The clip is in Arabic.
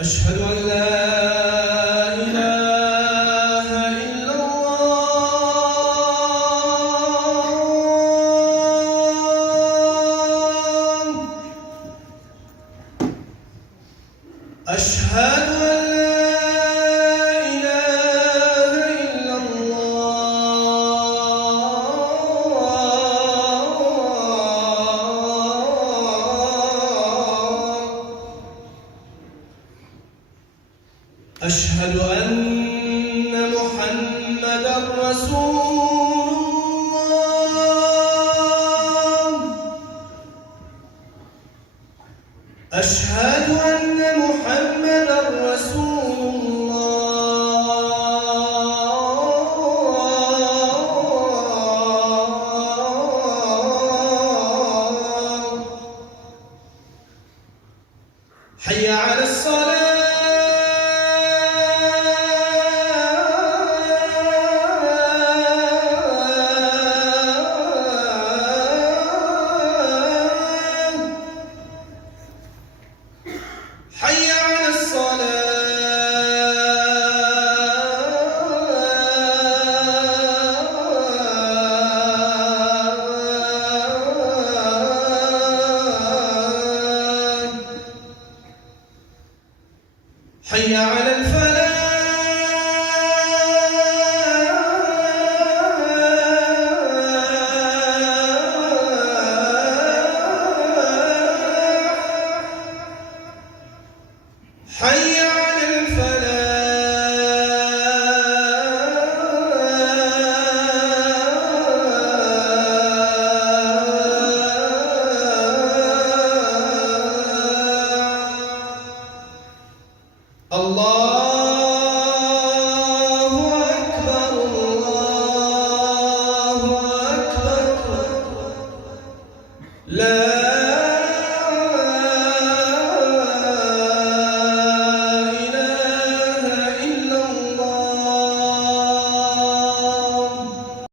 أشهد أن لا إله إلا الله. أشهد أن لا إله إلا الله. أشهد أن محمدًا رسول الله. أشهد أن محمدًا رسول الله. حي على الصلاة. حي على الصلاة. حي على الفلاح. حي على الفلاح. الله أكبر الله أكبر. لا